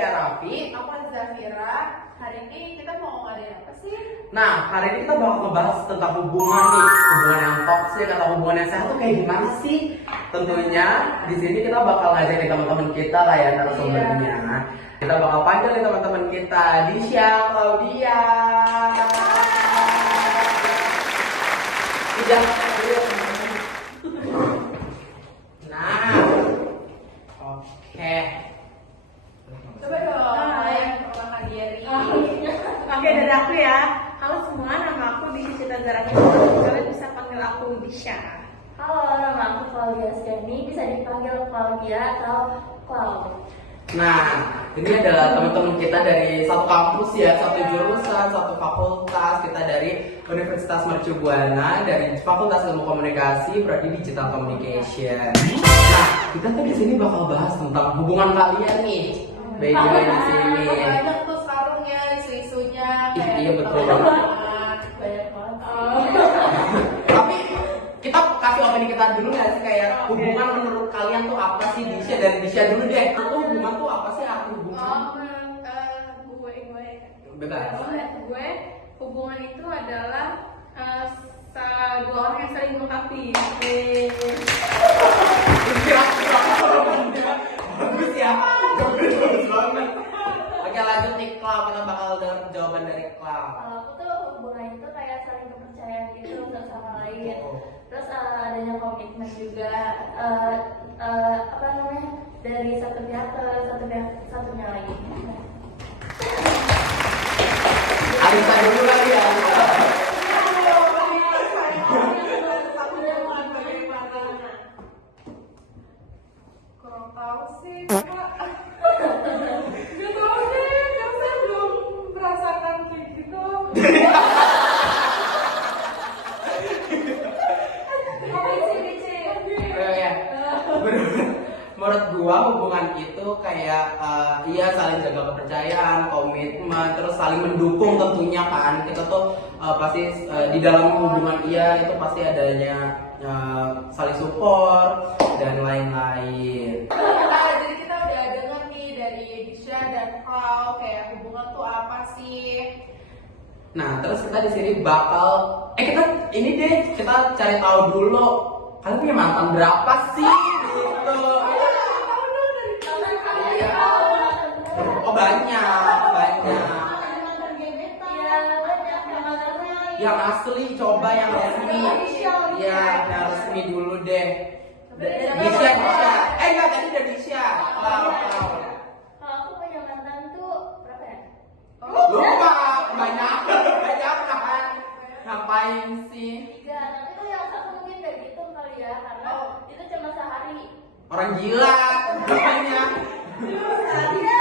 ya Raffi. Aku Zafira. Hari ini kita mau ngadain apa sih? Nah, hari ini kita bakal ngebahas tentang hubungan nih, hubungan yang toksik atau hubungan yang sehat tuh kayak gimana sih? Tentunya di sini kita bakal ngajakin teman-teman kita lah ya narasumbernya. Kita bakal panggil nih teman-teman kita, Disha, Claudia. Udah. Nah, oke. Coba dong, orang Kadiari. Oke, dari aku ya. Halo semua, nama aku Disha Zara. Kalian bisa panggil aku Disha. Halo, nama aku Claudia Seni, bisa dipanggil Claudia atau Cloud. Nah, ini adalah teman-teman kita dari satu kampus ya, satu jurusan, satu fakultas. Kita dari Universitas Mercu Buana, dari Fakultas Ilmu Komunikasi, Prodi Digital Communication. Nah, kita tuh di sini bakal bahas tentang hubungan kalian nih. Baik di sini. Banyak tuh sarungnya, isu-isunya. Iya, betul banget. Banyak banget. Tapi kita kasih opini kita dulu nggak sih, kayak hubungan menurut kalian tuh apa sih? Disha, dari Disha dulu deh. Itu hubungan tuh apa sih, arti hubungan? Bebas. Gue hubungan itu adalah dua orang yang saling melengkapi. Bagus ya, bagus banget. Oke, lanjut nih Clau, kita bakal dengar jawaban dari Clau. Kalau aku tuh hubungan itu kayak saling kepercayaan gitu satu sama lain. Terus adanya komitmen juga, apa namanya, dari satu pihak ke satunya lagi. Alisa dulu kali ya. Kurang tahu sih, Kak. Gak tahu sih, karena saya belum merasakan kayak gitu. Ya. Menurut gua hubungan itu kayak iya saling jaga kepercayaan, komitmen, terus saling mendukung tentunya kan. Kita tuh pasti di dalam hubungan itu pasti adanya saling support dan lain-lain. Jadi kita udah denger nih dari Disha dan Clau kayak hubungan tuh apa sih? Nah, terus kita di sini bakal kita ini deh, kita cari tahu dulu kalian punya mantan berapa sih gitu. Oh, banyak. Yang asli coba yang resmi. Ya, yang resmi dulu deh. Disha. Enggak, tadi udah Disha. Kalau aku punya mantan tuh berapa ya? Lupa, banyak kan. Ngapain sih? 3, tapi tuh yang satu mungkin gak gitu kali ya, karena itu cuma sehari. Orang gila, banyak. Iya.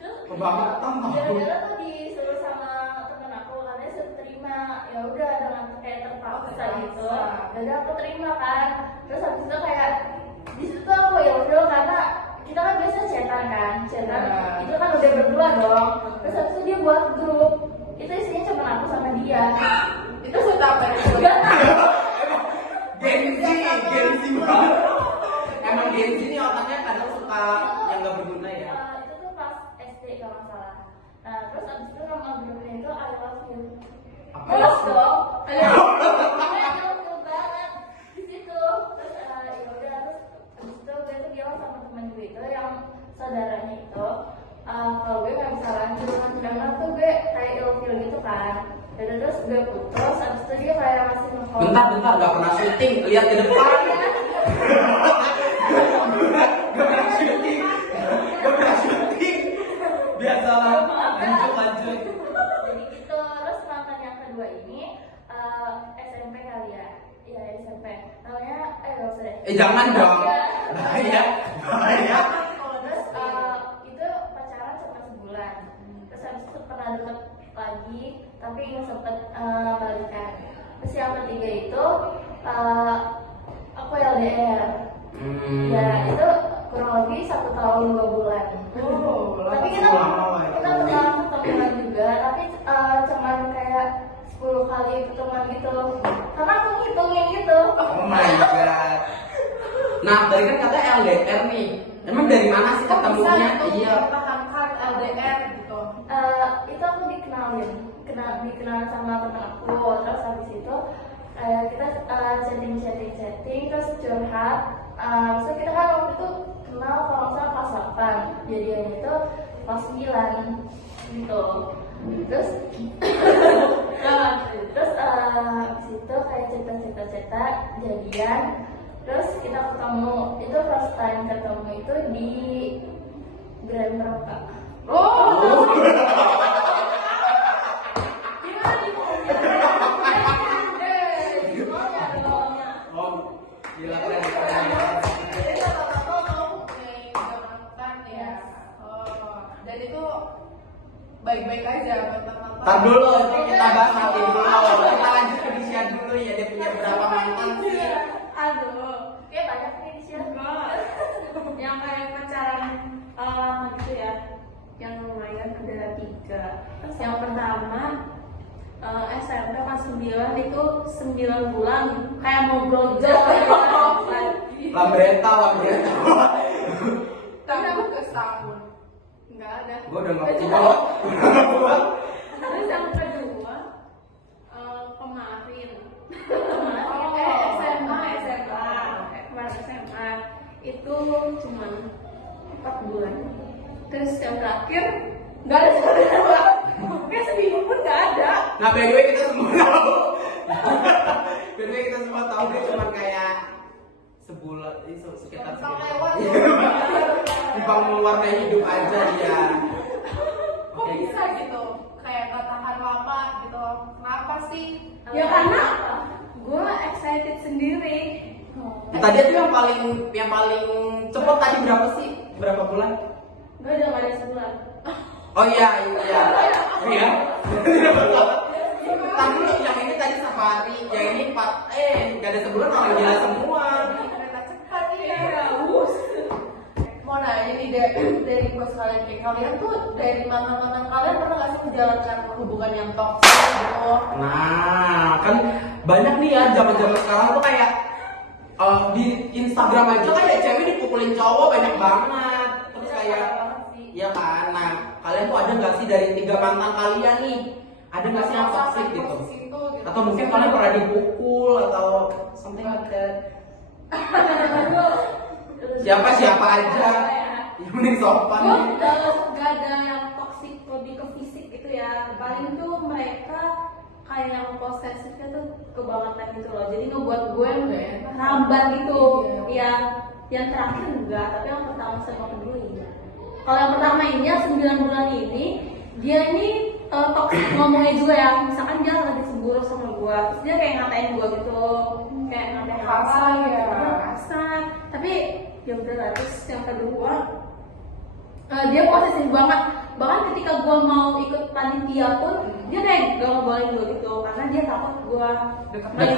Terus Kebangetan tau. gara-gara tuh disuruh sama temen aku, katanya suruh terima. Ya udah dengan kayak terpaksa gitu. Jadi aku terima kan. Terus habis itu kayak di situ aku ya udah, karena kita kan biasa chatan kan, itu kan udah berdua dong. Terus habis itu dia buat grup, itu isinya cuma aku sama dia. Itu sudah apa nih? Gak tahu. Genzi banget. Emang Genzi nih otaknya kadang suka yang gak berguna ya. Itu tuh pas SD kalau nggak salah. Nah terus abis itu nama grupnya itu I love you. Apa Terus itu? dong. I love you banget di situ. Terus ya udah, terus abis itu gue tuh bilang sama temen gue itu yang saudaranya itu, kalau gue nggak bisa lanjut karena tuh gue kayak ilfil gitu kan. Dan terus gue putus, abis itu dia kayak masih nge-call. Bentar, gak pernah syuting, lihat ke depan. Gak pernah syuting. Biasalah, lanjut. Jadi gitu. Terus mantan yang kedua ini SMP kali ya. Iya SMP. Namanya gak usah deh. Jangan dong. Iya. Bahaya. Terus itu pacaran cuma sebulan. Terus habis itu pernah deket lagi, tapi nggak sempet balikan. Terus yang ketiga itu aku LDR. Ya itu kurang lebih 1 tahun 2 bulan. Tapi kita pernah ketemuan juga, tapi cuman kayak 10 kali ketemuan gitu. Karena aku ngitungin gitu. Oh my god. Nah, tadi kan kata LDR nih. Emang dari mana sih ketemunya? Iya. Bertahan LDR gitu. Itu aku dikenalin sama temen aku. Terus habis itu kita chatting terus curhat. So kita kan waktu itu kenal kalau nggak salah kelas 8, jadiannya itu kelas 9 gitu. Terus habis itu kayak cerita jadian. Terus kita ketemu, itu first time ketemu itu di Grand Merauke. Oh. Oh, gila keren, keren. Jadi tato-tato kamu punya tiga mantan ya. Oh, dan itu baik-baik aja mantan-mantan. Ntar dulu, kita bahas nanti dulu. Kita lanjut ke Disha dulu ya, dia punya berapa mantan sih? Aduh, Kayak banyak nih di sini. enggak. Yang kayak pacaran lama gitu ya, yang lumayan ada 3. Yang pertama SMP kelas 9 itu 9 bulan kayak mau brojol lagi. Lambreta. Tapi aku ke setahun. Enggak ada. Gue udah nggak punya. Terus yang kedua kemarin kemarin SMA itu cuman 4 bulan. Terus yang terakhir nggak ada sama kayak seminggu pun nggak ada. Nah, by the way kita semua tahu. By the way kita semua tahu dia cuma kayak sebulan, sekitar Numpang lewat. numpang mewarnai hidup aja dia. Kok bisa gitu? Kayak gak tahan lama gitu. Kenapa sih? Ya karena gue excited sendiri. Tadi itu yang paling cepet tadi berapa sih? Berapa bulan? Gue udah nggak ada sebulan. Oh iya. Iya. Tapi yang ini tadi safari, yang ini nggak ada sebulan orang gila semua. Kereta cepat ya. Us. Mau nanya nih dari gue sekalian, kayak kalian tuh dari mantan-mantan kalian pernah gak sih menjalankan hubungan yang toksik gitu? Nah, kan banyak nih ya zaman-zaman sekarang tuh kayak di Instagram aja kayak cewek dipukulin cowok banyak banget. Terus kayak ya kan. Nah, kalian tuh ada nggak sih dari 3 mantan kalian nih? Ada nggak sih yang toksik gitu? Gitu. Atau mungkin kalian pernah dipukul atau something like that? Siapa aja? Yang penting sopan. Gue gak ada yang toksik lebih ke fisik gitu ya. Paling tuh mereka kayak yang posesifnya tuh kebangetan gitu loh. Jadi ngebuat gue rambat gitu. Ya, yang terakhir enggak, tapi yang pertama sama kedua iya. Kalau yang pertama ini yang 9 bulan ini, dia ini toksik ngomongnya juga ya. Misalkan dia lagi cemburu sama gue, terus dia kayak ngatain gue gitu, kayak ngatain Kasar apa ya. gitu, kasar. Tapi ya udah lah. Terus yang kedua, dia posesif banget. Bahkan ketika gue mau ikut panitia pun, dia kayak gak mau bolehin gue gitu, karena dia takut gue Dekat. kayak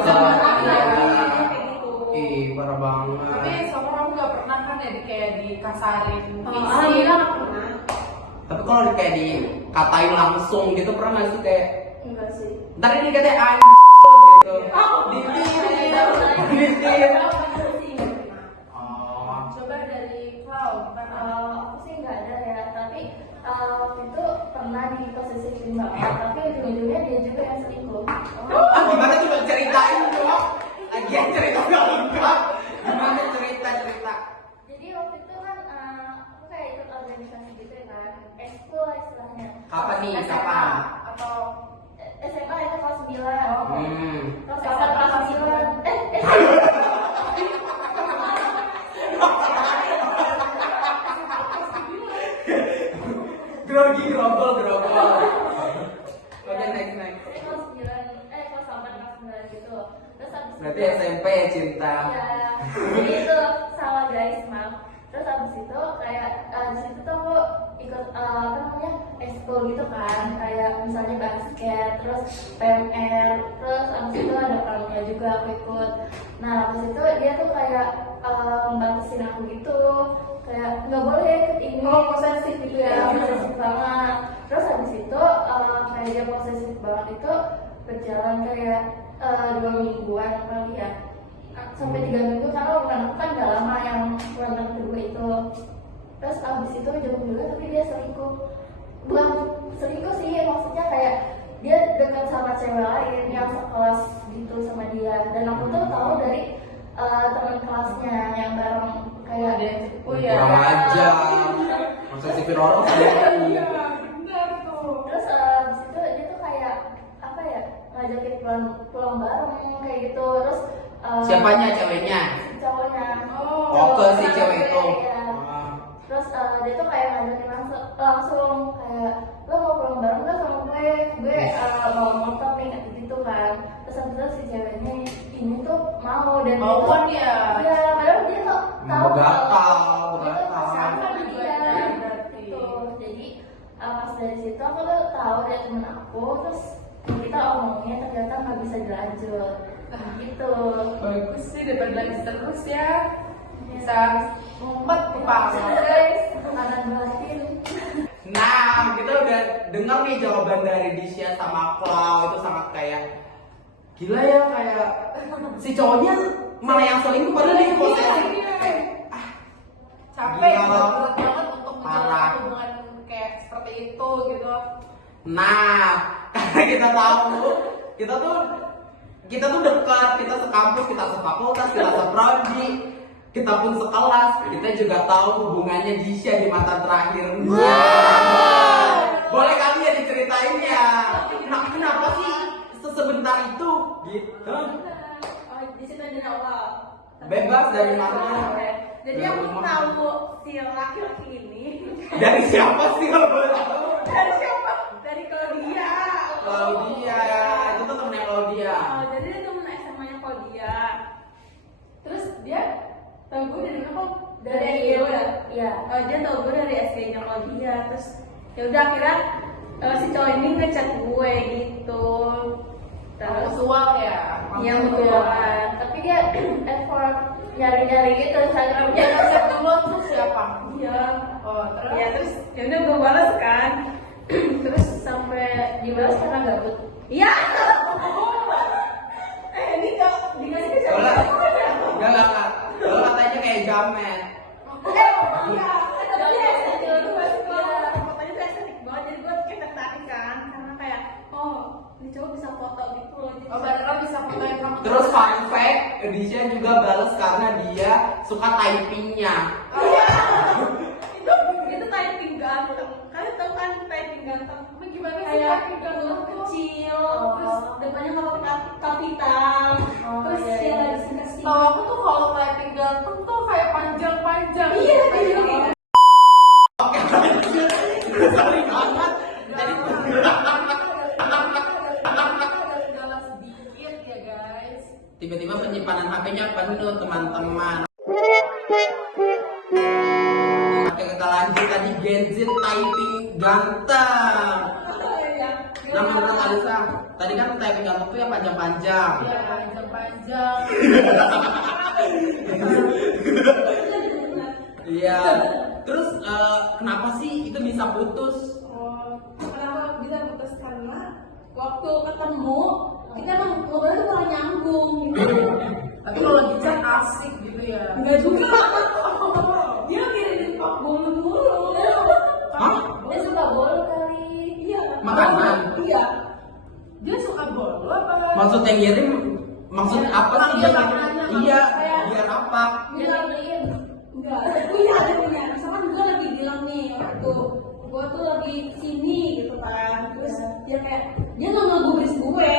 gitu. Ih, parah banget. Tapi sama kamu gak pernah kan ya kayak dikasarin fisik? Alhamdulillah gak pernah. Tapi kalau kayak dikatain langsung gitu pernah nggak sih kayak Enggak sih. ntar ini katanya gitu. Ditir. Oh. Coba dari Cloud, Aku sih nggak ada ya, tapi waktu itu pernah di posesifin banget, tapi ujung-ujungnya dia juga yang selingkuh. Ah, gimana coba ceritain dong? Lagian cerita nggak lengkap. Gimana cerita? Jadi waktu itu kan aku kayak ikut organisasi gitu ya kan, ekskul lah istilahnya. Kapan nih? SMA Kapan? atau SMA itu kelas 9. Kelas SMA 8 kelas 9. Grogol. Oke, next. Kelas 9, kelas 8 kelas 9 gitu. Terus habis Berarti itu- SMP ya cinta. Iya, jadi itu sama guys, maaf. Terus abis itu kayak di situ tuh aku ikut apa namanya ekskul gitu kan, kayak misalnya basket, terus PMR, terus abis itu ada pramuka juga aku ikut. Nah abis itu dia tuh kayak membatasin aku gitu, kayak nggak boleh ikut ini. Posesif gitu ya, posesif banget. Terus abis itu kayak dia posesif banget itu berjalan kayak 2 mingguan kali ya, sampai 3 minggu, karena hubungan aku kan gak lama yang bulan kedua itu. Terus abis itu ujung-ujungnya tapi dia selingkuh. bukan selingkuh sih, maksudnya kayak dia dekat sama cewek lain yang sekelas gitu sama dia, dan aku tuh tahu dari teman kelasnya yang bareng kayak Ada yang oh ya. Kurang ajar. Masa si Firoro Iya, benar tuh. terus di situ dia tuh kayak apa ya, ngajakin pulang bareng kayak gitu, terus siapanya ceweknya? si cowoknya. Oh, ke si cewek itu. Iya. Ah. Terus dia tuh kayak ngajakin langsung kayak lo mau pulang bareng gak sama gue mau motor nih gitu kan. Terus habis itu si ceweknya ini tuh mau, dan Mau dia kan tuh ya? iya, padahal dia tuh tahu Begatal, kalau dia tuh begatal. pasangan Juga dia ya, berarti. gitu. Jadi pas dari situ aku tuh tahu dari temen aku, terus kita omongnya ternyata nggak bisa dilanjut gitu. Bagus sih, daripada lanjut terus ya. Bisa ngumpet kepala. Guys, kanan batin. Nah, kita udah dengar nih jawaban dari Disha sama Klau, itu sangat kayak gila ya, kayak si cowoknya malah yang selingkuh padahal dia posesif. Capek, Gila. berat banget untuk Parah. menjalin hubungan kayak seperti itu gitu. Nah, karena kita tuh dekat, kita sekampus, kita sefakultas, kita seprodi, kita pun sekelas, kita juga tahu hubungannya Disha di masa terakhirnya. Boleh kali ya diceritain ya. Nah, kenapa sih sebentar itu? Gitu. Oh, di situ aja awal. Bebas dari mana? Jadi aku tahu si laki-laki ini Dari siapa sih kalau boleh tahu? dari siapa? Dari Claudia. Claudia, itu tuh temennya Claudia. Oh, jadi dia temen SMA-nya Claudia. Terus dia tahu gue dari apa? Dari SG ya? Iya. Oh, dia tahu gue dari SG-nya Claudia. Terus ya udah akhirnya si cowok ini ngechat gue gitu. Terus Mutual ya. yang Iya. mutualan. Tapi dia effort nyari-nyari gitu Instagramnya. Yang ngechat duluan tuh siapa? Iya. Oh, terus? Ya terus ya udah gue balas kan. Terus sampai Dibalas karena gabut. iya. Ini kok dikasih ke siapa? Enggak. Kalau katanya kayak jamet. Iya. Tapi dia estetik itu masih fotonya tuh estetik banget. Jadi gue kayak tertarik kan, karena kayak oh ini cowok bisa foto gitu loh. Jadi Oh, beneran bisa foto yang kamu. Terus fun fact, Disha juga balas karena dia suka typingnya. itu typing ganteng. Kalian tahu kan typing ganteng? Emang gimana sih Kayak typing ganteng huruf tuh? kecil, Oh. terus depannya nggak pakai kapital, Oh, terus iya, dia iya. lagi singkat-singkat. Tahu aku tuh kalau typing ganteng tuh kayak panjang-panjang. Iya, dia juga kayak gitu. Oke, lanjut. Sorry banget. Jadi Galas sedikit ya guys. tiba-tiba penyimpanan HP-nya penuh, teman-teman. Oke, kita lanjut tadi Gen Z typing ganteng. Nah, menurut Alisa, tadi kan typing ganteng tuh yang panjang-panjang. Iya, panjang-panjang. Iya. Terus kenapa sih itu bisa putus? Oh, kenapa bisa putus? Karena waktu ketemu kita emang ngobrolnya tuh malah nyambung gitu. Tapi kalau lagi chat asik gitu ya. Enggak juga. Dia kirimin pak bolu mulu. Hah? Dia suka bol kali. Iya. Makanan? Iya. Dia suka bolu apa? Maksud yang ngirim, maksud apa sih? Iya, makanannya. Iya, Kayak- biar apa? Dia beliin. Enggak. Ada punya. Misalkan gue lagi bilang nih waktu gue tuh lagi sini gitu kan. Terus dia kayak dia nggak ngegubris gue.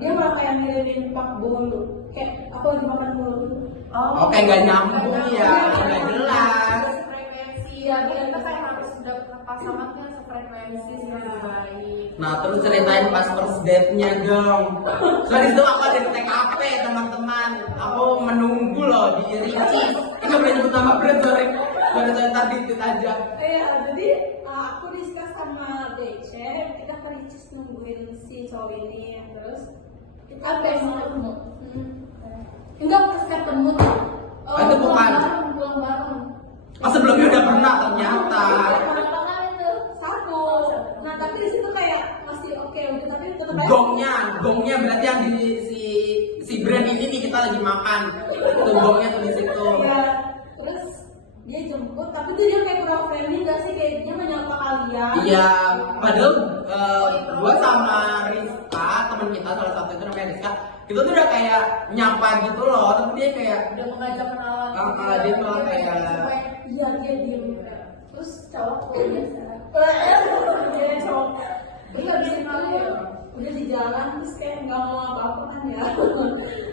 Dia malah kayak ngirimin pak bolu. Kayak aku lagi makan bolu. Oke, nggak nyambung ya, nggak jelas. Frekuensi ya, kita kayak harus dapet pasangannya sefrekuensi sih lebih baik. Nah, terus ceritain pas first date-nya dong. Soalnya itu aku ada di TKP, teman-teman. Aku menunggu loh di Ricis. Ini boleh nyebut nama brand, sorry. Sorry, ntar dikit aja. Jadi aku discuss sama DC, kita ke Ricis nungguin si cowok ini. Terus kita Apa yang mau ketemu? enggak pas ketemu tuh. Itu bukan. Pulang bareng. Sebelumnya udah pernah ternyata. Berapa kali tuh? Satu. Nah tapi di situ kayak masih oke udah, tapi tetap aja. Gongnya berarti yang di si brand ini nih kita lagi makan. Itu gongnya tuh di situ. Iya. Terus dia jemput, tapi tuh dia kayak kurang friendly gak sih, kayak dia menyapa kalian. Iya, Padahal gua sama Rizka, teman kita salah satu itu namanya Rizka, kita tuh udah kayak nyapa gitu loh, tapi dia kayak Udah mengajak kenalan. dia malah kayak Iya dia diem. Terus cowok biasa. Dia cowok. Terus habis itu udah di jalan terus kayak nggak mau apa-apa kan ya.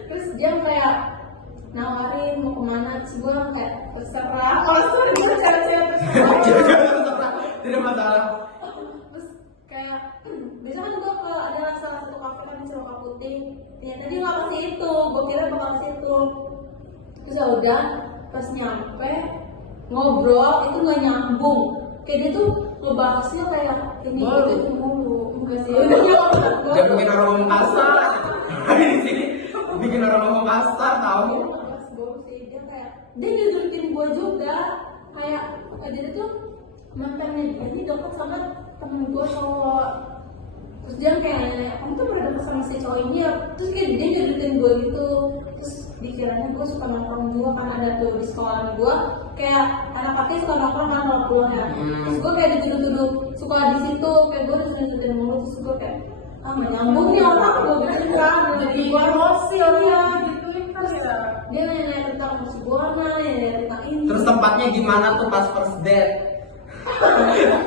Terus dia kayak nawarin mau kemana, terus gue kayak terserah. Kalau sorry gue cewek-cewek terserah. tidak masalah. Terus kayak biasa kan gue ke ada salah satu kafe kan di Cempaka Putih. Ternyata dia nggak ke situ, gue kira bakal ke situ. Terus ya udah pas nyampe ngobrol itu nggak nyambung. Kayak dia tuh ngebahasnya kayak ini itu mulu. Enggak sih. Jangan bikin orang ngomong kasar. Di sini bikin orang ngomong kasar tahu. Pas gue sih dia kayak dia nyudutin gue juga kayak dia tuh mantannya dia ini deket sama temen gue cowok. Terus dia kayak nanya, kamu tuh pernah deket sama si cowok ini ya? Terus kayak dia nyudutin gue gitu. Terus dikiranya gue suka nongkrong juga kan ada tuh di sekolahan gue kayak anak pakai suka nongkrong kan kalau pulang ya. Terus gue kayak dituduh-tuduh suka di situ kayak gue disudutin mulu terus gue kayak nggak nyambung nih orang gue bikin kan Jadi gue emosi ya gituin kan ya. dia nanya tentang musik gue nanya tentang ini Terus tempatnya gimana tuh pas first date?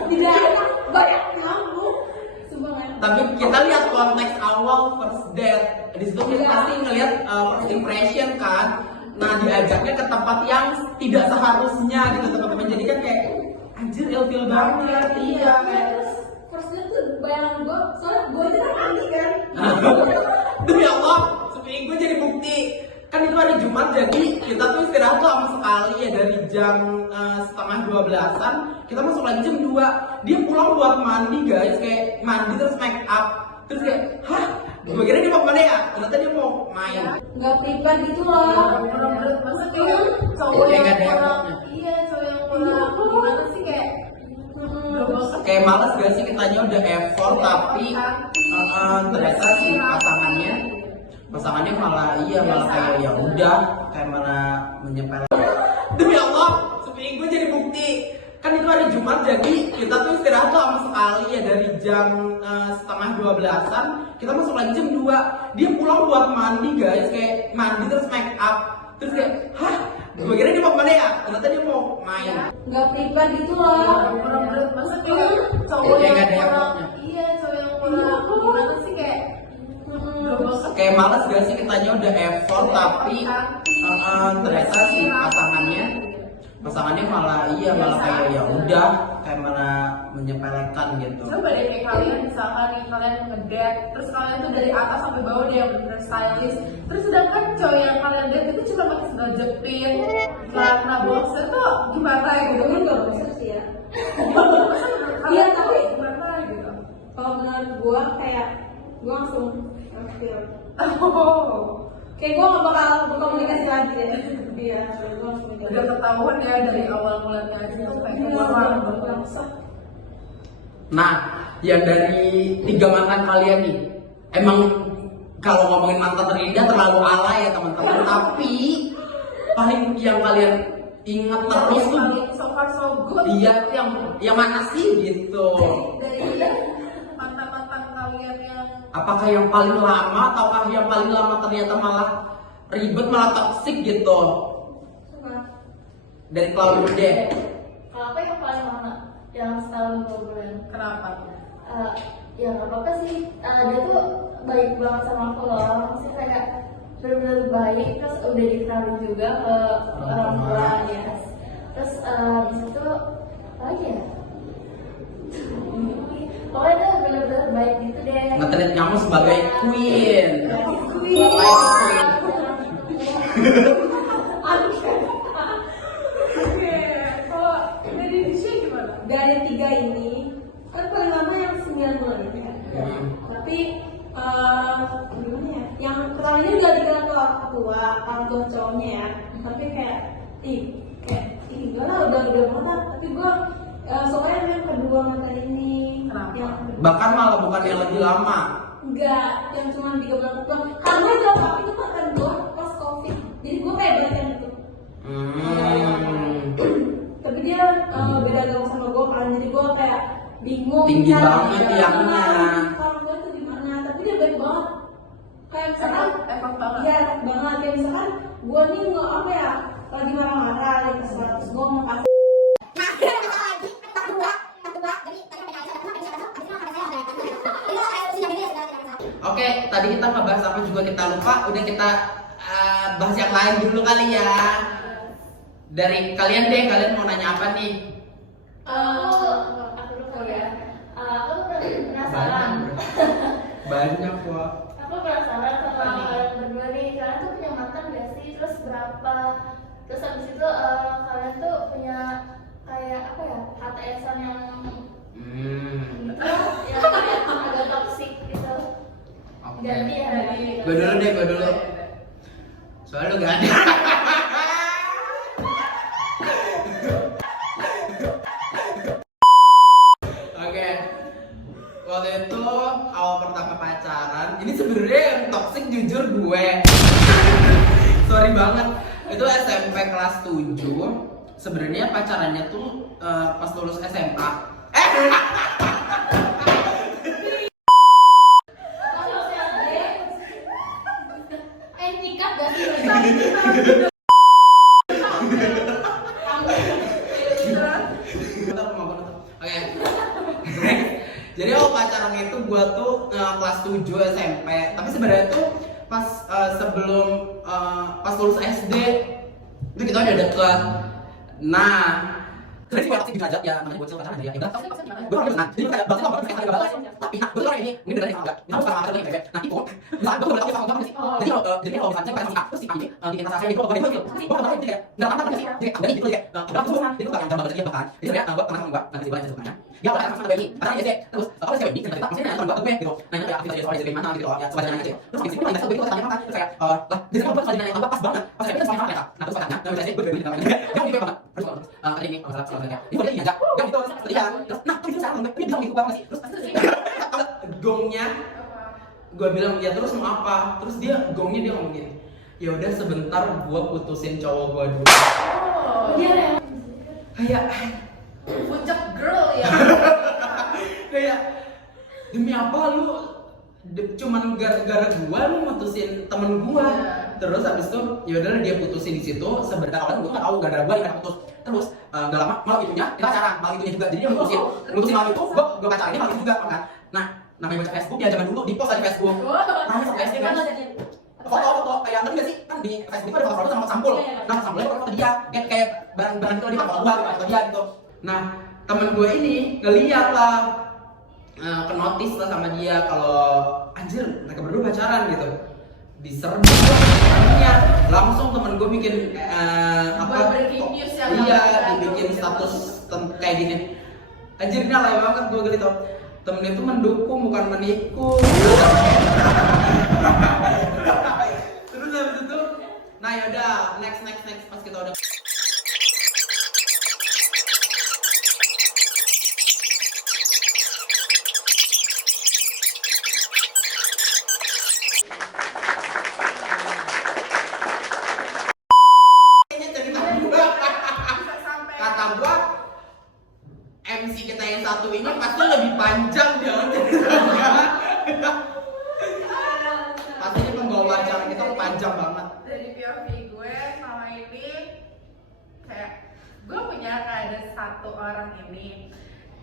tidak ada banyak nyambung sumpah kan. Tapi kita lihat konteks awal first date. Di situ kita pasti ngelihat first impression kan. Nah diajaknya ke tempat yang tidak seharusnya gitu teman-teman. Jadi kan kayak anjir ilfil banget. Iya. Terus firstnya tuh bayangan gue soalnya gue aja kan mandi kan. Demi Allah, supaya gue jadi bukti. Kan itu hari Jumat jadi kita tuh istirahat tuh lama sekali ya dari jam 11:30-an. Kita masuk lagi jam 2. Dia pulang buat mandi guys, kayak mandi terus make up. Terus kayak, hah? Gue kira dia mau kemana ya? Ternyata dia mau main. Nggak prepare gitu loh. Orang berat masa kayak cowok Kayak yang nggak ada kurang. effortnya. Iya cowok yang kurang. Gimana sih kayak nggak bosan. Kayak males gak sih kitanya udah effort tapi ternyata si pasangannya malah malah kayak ya udah kayak malah menyepelekan. Demi Allah, supaya gue jadi bukti. Kan itu hari Jumat jadi kita tuh istirahat tuh lama sekali ya dari jam 11:30-an. Kita masuk lagi jam 2. Dia pulang buat mandi guys, kayak mandi terus make up. Terus kayak, hah? Gue kira dia mau kemana ya? Ternyata dia mau main. Nggak prepare gitu loh. Orang berat masa kayak cowok Kayak yang nggak ada kurang. effortnya. Iya cowok yang kurang. Gimana sih kayak nggak bosan. Kayak males gak sih kitanya udah effort tapi ternyata si pasangannya malah malah kayak ya udah kayak malah menyepelekan gitu. Coba deh kayak kalian misalkan nih kalian ngedate terus kalian tuh dari atas sampai bawah dia bener stylish. Terus sedangkan cowok yang kalian date itu cuma pakai sandal jepit, celana boxer tuh gimana ya gitu? Gue nggak bosan sih ya. Iya tapi gimana gitu? Kalau menurut gue kayak gue langsung feel Oh, kayak gue nggak bakal berkomunikasi lagi deh. Iya, gue langsung udah ketahuan ya dari awal mulanya aja tuh kayak Iya, orang bangsa. Nah, yang dari 3 mantan kalian nih, emang kalau ngomongin mantan terindah terlalu alay ya teman-teman. Tapi paling yang kalian ingat terus tuh, so far so good. iya yang mana sih gitu? Dari mantan-mantan kalian yang Apakah yang paling lama ataukah yang paling lama ternyata malah ribet malah toksik gitu? Sumpah. Dari Cloud dulu deh. Kalau aku yang paling lama, yang setahun 2 bulan. kenapa? Ya nggak apa-apa sih. Dia tuh baik banget sama aku loh. Maksudnya kayak benar-benar baik. Terus udah dikenalin juga ke orang tuanya. Terus di situ apa lagi ya? Pokoknya tuh benar-benar baik gitu deh. Nge-treat kamu sebagai queen. Queen. Oke, kalau dari Disha gimana? Dari 3 ini kan paling lama yang 9 bulan ya. Tapi gimana ya? Yang pertama ini udah dikenal ke orang tua cowoknya ya. Tapi kayak enggak lah udah banget. Tapi gue soalnya yang kedua mantan ini. Kenapa? Yang kedua. Bahkan malah bukan yang lebih lama. Enggak, yang cuma 3 bulan doang. Karena jawab itu mantan gue pas COVID. Jadi gue kayak belajar gitu. Hmm. Tapi dia beda agama sama gue kan, jadi gue kayak bingung Tinggi cara banget tiangnya. orang tua tuh gimana, tapi dia baik banget. Kayak misalkan Efek banget. iya enak banget, kayak misalkan gue nih nggak apa ya, lagi marah-marah di sekolah, terus gue mau kasih Oke, tadi kita ngebahas apa juga kita lupa. Udah kita bahas yang lain dulu kali ya. Dari kalian deh, kalian mau nanya apa nih? Aku dulu ya. Aku penasaran. Banyak kok. Aku penasaran sama kalian berdua nih. Kalian tuh punya mantan gak sih? Terus berapa? Terus habis itu kalian tuh punya kayak apa ya? HTS-an yang yang kayak agak toksik gitu. Oke. Ganti ya dari. Gue dulu deh, gue dulu. Soalnya lu gak ada. Oke. Waktu itu awal pertama pacaran, ini sebenarnya yang toxic jujur gue. Sorry banget. Itu SMP kelas 7. Sebenarnya pacarannya tuh pas lulus SMA. nikah gak sih? Oke. Jadi awal pacaran itu gua tuh kelas 7 SMP. Tapi sebenarnya tuh pas sebelum pas lulus SD itu kita udah deket. Nah, terus gue toxic aja ya, namanya bocil pacaran ya. Udah, gue orangnya senang. Jadi gue kayak banget banget kayak balas. Tapi nah, gue tuh orang ini mungkin beneran enggak. Ini aku sama pacar lagi bebek. Nah, itu misalnya gue boleh tahu sama kamu sih. Jadi kalau misalnya pacar si A, terus si A ini bikin rasa sayang itu gue gitu. Gue kemarin jadi kayak enggak apa-apa sih. Jadi udah gitu kayak udah terus jadi gue kayak banget dia bahkan. Jadi sebenarnya gue pernah sama gue nanti boleh sebenarnya. Dia udah sama Baby. Pacaran ya sih. Terus kalau si Baby cerita maksudnya teman gue gitu. Nanya kayak aktivitas soal dari mana gitu ya. Sebenarnya aja. Terus di sini lagi gue tanya apa terus kayak lah di sini gue nanya apa pas banget. Pas kayak soalnya apa? Nah, terus katanya nah saya gue berbeda dengan dia. Dia lebih banget. Terus ada ini masalah soalnya. Ini boleh aja. Gak gitu iya. Terus nah itu sekarang dia bilang gitu banget sih. Terus gongnya gue bilang ya terus mau apa? Terus dia gongnya dia ngomong gini. Ya udah sebentar gue putusin cowok gue dulu. Dia yang Kayak puncak girl ya. kayak demi apa lu cuman gara-gara gua lu mutusin temen gua. Terus habis itu ya udahlah dia putusin di situ. Sebenarnya awalnya gua nggak tahu gara-gara gua yang putus. Terus nggak lama malam itunya kita pacaran, malam itunya juga. Jadi dia mutusin malam itu gua pacaran malam itu juga kan. Nah namanya baca Facebook ya zaman dulu di post di Facebook. Namanya sama SD kan. Foto-foto kayak ngerti gak sih kan di Facebook ada foto-foto sama sampul. Nah sampulnya foto dia kayak barang-barang itu di foto gua foto dia gitu. Nah temen gue ini ngeliat lah ke notice lah sama dia kalau anjir mereka berdua pacaran gitu. Diserbu nya langsung temen gue bikin apa breaking news ya, iya dibikin status kayak gini. Anjir ini alay banget gue gitu. Temen itu mendukung bukan menikung. Terus habis itu nah yaudah next pas kita udah kata gua MC kita yang satu ini pasti lebih panjang jangan pasti ini pembawa acara kita panjang banget. Dari POV gue sama ini kayak gue punya kayak ada satu orang ini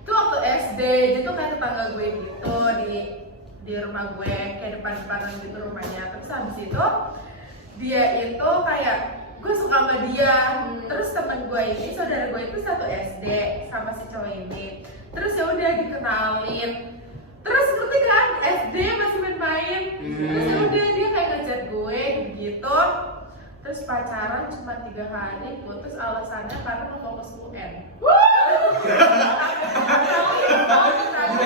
itu waktu SD dia tuh kayak tetangga gue gitu di rumah gue kayak depan-depanan gitu rumahnya. Terus habis itu dia itu kayak gue suka sama dia. Terus teman gue ini saudara gue itu satu SD sama si cowok ini. Terus ya udah dikenalin. Terus seperti kan SD masih main-main. Terus ya udah dia kayak ngajak gue gitu. Terus pacaran cuma 3 hari, putus alasannya karena mau fokus UN.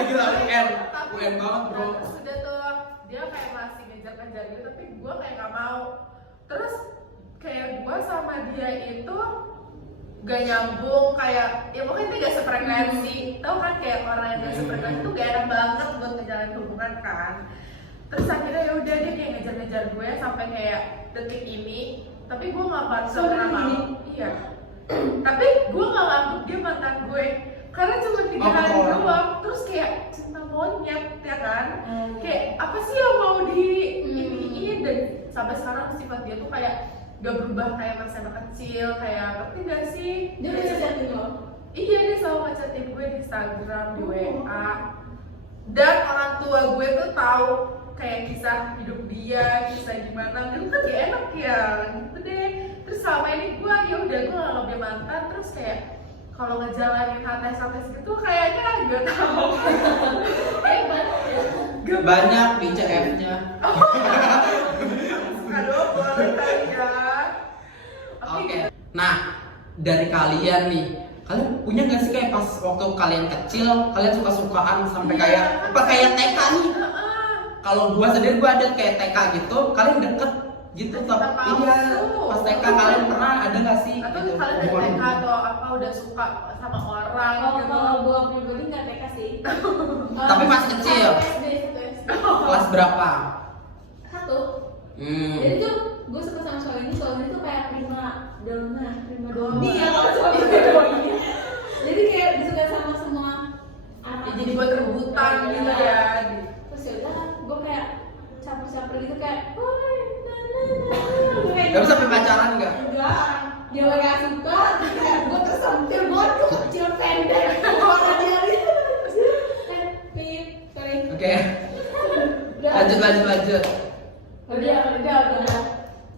Gila UN banget bro. Terus udah tuh dia kayak masih ngejar-ngejar gitu, tapi gue kayak gak mau. Terus kayak gue sama dia itu gak nyambung, kayak ya mungkin dia gak sefrekuensi. Tahu kan kayak orang yang gak sefrekuensi tuh gak enak banget buat ngejalanin hubungan kan. Terus akhirnya ya udah dia kayak ngejar-ngejar gue sampai kayak detik ini. Tapi gue gak pernah mau. Iya. Tapi gue gak nganggep dia mantan gue. karena cuma 3 Oh, hari oh. doang, terus kayak cinta monyet ya kan, kayak apa sih yang mau di iniin, dan sampai sekarang sifat dia tuh kayak gak berubah kayak masa anak kecil, kayak ngerti gak sih? Dia udah chatin lo. Iya, dia selalu ngechatin gue di Instagram, di WA, dan orang tua gue tuh tahu kayak kisah hidup dia, kisah gimana, itu kan gak enak ya, gitu deh. Terus selama ini gue ya udah gue nganggap dia mantan, terus kayak kalau ngejalanin HTS gitu kayaknya gak tahu. Banyak BCF-nya. Aduh, boleh kali ya. Oke. Nah, dari kalian nih, kalian punya nggak sih kayak pas waktu kalian kecil, kalian suka-sukaan sampai Iya, kayak kan apa kayak TK nih? Heeh. Kalau gua sendiri gua ada kayak TK gitu, kalian deket gitu Cinta tapi palsu. iya pas TK kalian pernah ada nggak sih? Atau gitu, kalian dari hubungan? TK atau apa udah suka sama orang gitu? Kalau gue pribadi nggak TK sih. Tapi masih kecil. SD itu SD. Kelas berapa? 1. Hmm. Jadi tuh gue suka sama cowok ini tuh kayak prima donna. Donna. Iya, kalau cowok ini. Jadi kayak disuka sama semua anak. Ya, jadi buat rebutan gitu ya. Terus ya udah, gue kayak caper-caper gitu kayak, woi, Gak bisa sampai pacaran nggak? enggak. Dia gak suka, terus kayak gue tersentil, gue tuh kecil pendek. Orang dia pip, sorry. Oke. Udah. Lanjut. Udah.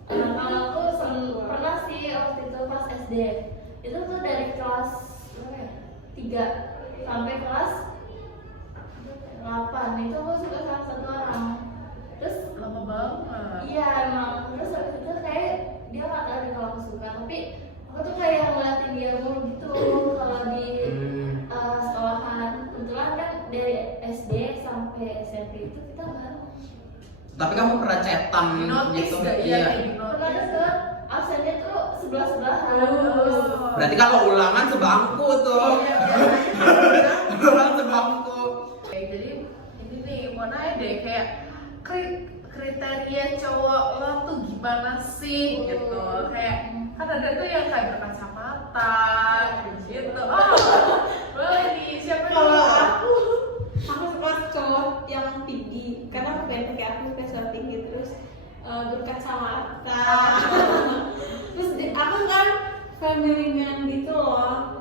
Kalau aku pernah sih waktu itu pas SD. Itu tuh dari kelas 3 sampai kelas 8. Itu aku suka sama satu orang. Terus Lama banget. iya emang, terus habis itu kayak dia nggak tahu deh kalau aku suka, tapi aku tuh kayak ngeliatin dia mulu gitu kalau di sekolahan. Kebetulan kan dari SD sampai SMP itu kita bareng. Tapi kamu pernah cetan Di notice gitu? gak? Iya, kayak di Pernah notice. deket, absennya tuh sebelah-sebelahan. Oh. Berarti kalau ulangan sebangku tuh. Ulangan sebangku. Oke, jadi ini nih mau nanya deh, kayak kriteria cowok lo tuh gimana sih gitu, kayak kan ada tuh yang kayak berkacamata gitu. Oh, boleh nih, siapa Kalau dulu? aku suka cowok yang tinggi karena aku pengen kayak aku suka cowok tinggi, terus berkacamata. Terus aku kan family man gitu loh.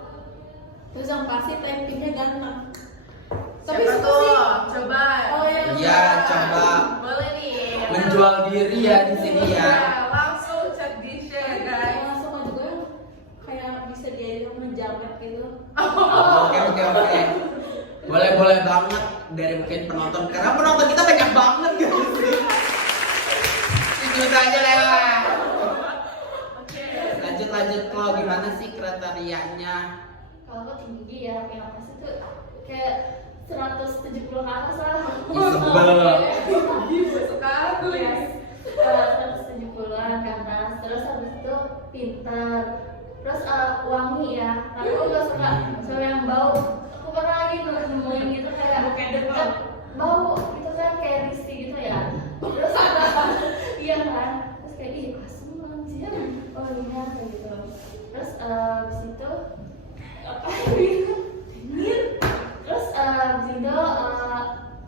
Terus yang pasti typingnya ganteng. Tapi Siapa suka tuh? sih. Coba. Oh ya. Iya, coba Boleh nih. menjual diri ya di sini ya. Langsung chat di share guys. Suka juga yang kayak bisa diajak menjabat gitu. Oke. Boleh banget dari mungkin penonton, karena penonton kita banyak banget guys. 1 juta aja lewat. Oke. Lanjut lo, gimana sih kriterianya? Kalau aku tinggi ya, yang pasti tuh kayak 170 ke atas lah. Sebel. Gitu sekali. Yes. 170-an ke atas. Terus habis itu pintar. Terus wangi ya. Tapi aku gak suka cowok yang bau. Aku pernah lagi nemuin gitu kayak deket bau gitu kan, kayak risih gitu ya. Terus iya kan. Terus kayak ih asem anjir. Oh iya kayak gitu. Terus habis itu apa gitu? Terus abis itu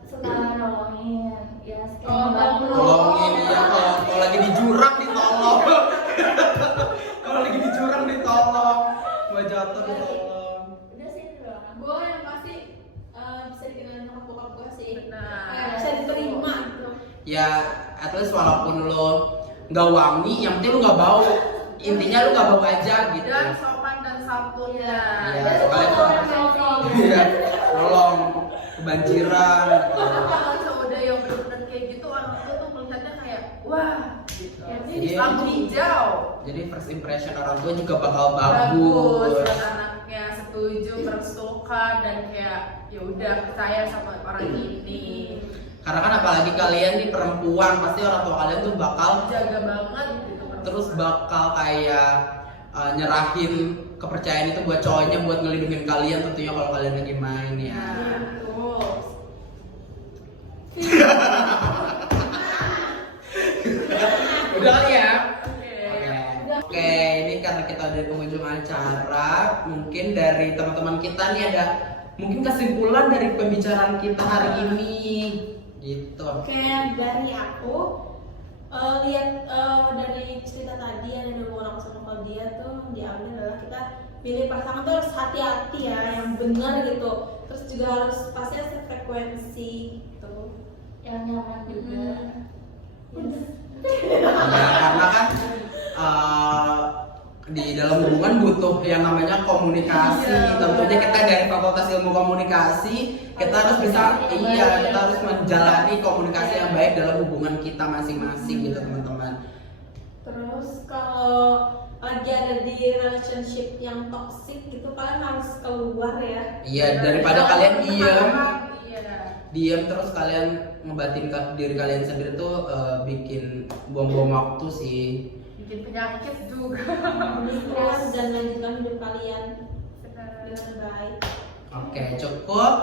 suka nolongin ya, Tolongin ya, kalau lagi di jurang ditolong. Kalau lagi di jurang ditolong, gua jatuh ditolong. udah sih itu doang. Gue yang pasti bisa dikenalin sama bokap gue sih. Nah. Kayak bisa diterima gitu. Ya, at least walaupun lo nggak wangi, yang penting lo nggak bau. Intinya lo nggak bau aja gitu. Dan sopan dan santunnya. Iya, Dia suka soalnya cowok tuh- yang nolong. Iya, tolong kebanjiran. Karena kalau cowok udah yang bener-bener kayak gitu, orang tua tuh melihatnya kayak wah gitu. Ya, Jadi Iya. lampu hijau. Jadi first impression orang tua juga bakal Bagus, bagus. dan anaknya setuju, bersuka, dan kayak ya udah percaya sama orang ini. Karena kan apalagi kalian nih perempuan, pasti orang tua kalian tuh bakal Jaga banget gitu. terus bakal kayak nyerahin kepercayaan itu buat cowoknya buat ngelindungin kalian tentunya kalau kalian lagi main ya. Udah kali ya. Oke. Oke, ini karena karena kita udah di penghujung acara, mungkin dari teman-teman kita nih ada mungkin kesimpulan dari pembicaraan kita hari ini gitu. Oke, dari aku lihat dari cerita tadi yang ada hubungan aku sama Claudia tuh diambil adalah kita pilih pasangan tuh harus hati-hati ya, yang benar gitu. Terus juga harus pasti sefrekuensi gitu. Yang nyaman juga. Ya karena kan di dalam hubungan butuh yang namanya komunikasi. Tentunya kita dari Fakultas Ilmu Komunikasi kita harus bisa kita harus menjalani komunikasi yang baik dalam hubungan kita masing-masing gitu teman-teman. Terus kalau lagi ada di relationship yang toxic gitu, kalian harus keluar ya. Iya, daripada kalian Iya. diam terus kalian ngebatin diri kalian sendiri tuh bikin buang-buang waktu sih. Bikin penyakit juga. Terus dan lanjutkan hidup kalian Benar. dengan baik. Oke, cukup.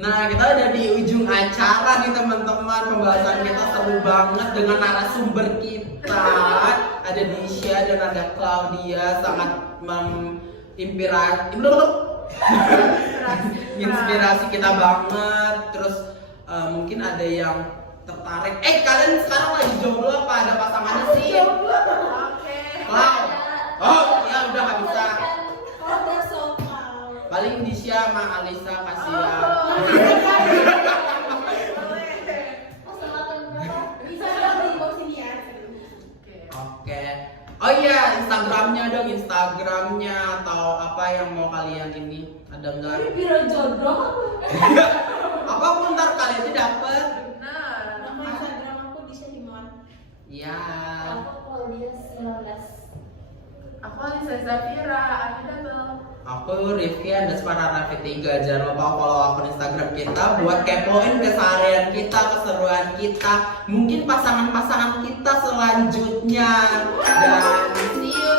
Nah, kita udah di ujung acara nih teman-teman. Pembahasan kita seru banget dengan narasumber kita. Ada Disha dan ada Claudia, sangat inspirasi kita banget. Terus mungkin ada yang tertarik. Kalian sekarang lagi jomblo apa ada pasangannya sih? Oke. Cloud. Oh, ya udah nggak bisa. Oh, that's so proud. Paling Disha sama Alisa kasih ya. Bisa dong di bawah sini ya. Oke. Oh iya, Instagramnya dong, Instagramnya atau apa yang mau kalian ini ada Ini nggak? biro jodoh. Apapun ntar kalian tuh dapet. Benar. Nama Instagram aku Disha Simon. Ya. Aku Claudia 19. Aku Alisa Zafira, Arvida tuh. Aku Rifki _Raffi 3. Jangan lupa follow akun Instagram kita buat kepoin keseharian kita, keseruan kita, mungkin pasangan-pasangan kita selanjutnya. Dan see you